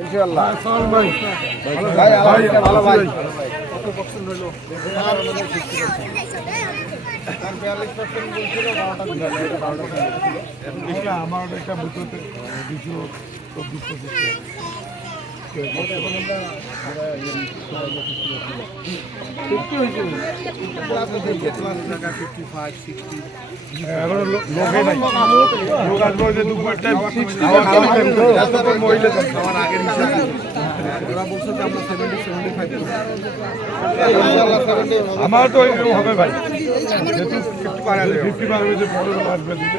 ইনশাআল্লাহ। ভাই আলহামদুলিল্লাহ ভালো ভাই। আমার একটা বুথতে দুশো চব্বিশ পঁচিশ আমার তো হবে ভাই। ফিফটি পনেরো আসবে দিতে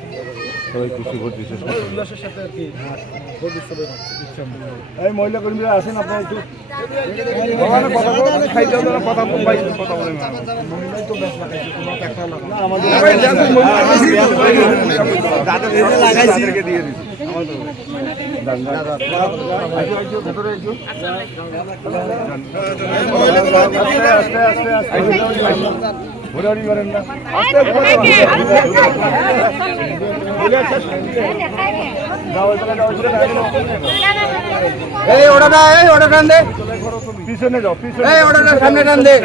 সবাই খুশি ভোট দিয়েছে উল্লাসের সাথে আর কি ভোট উৎসবে এই মহিলা কর্মীরা আসেন আপনারা একটু। দিচ্ছি। আস্তে, আস্তে। ঘোরাঘুরি করেন না। এই ওটা দা এই ওটা টান দে। পিছনে যাও পিছনে এই ওটা সামনে টান দে।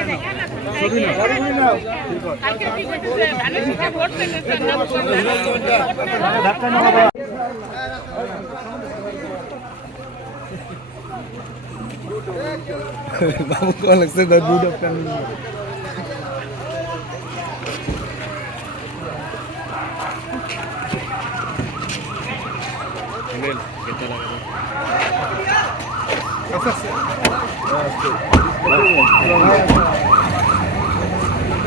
বাবু কোন লাগছে? দুধ আপনার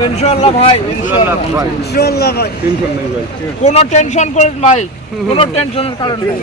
ইনশাআল্লাহ ভাই ইনশাআল্লাহ। ভাই। ইনশাআল্লাহ ভাই। টেনশন নেই ভাই। কোনো টেনশন করিস ভাই কোনো টেনশনের কারণ নেই।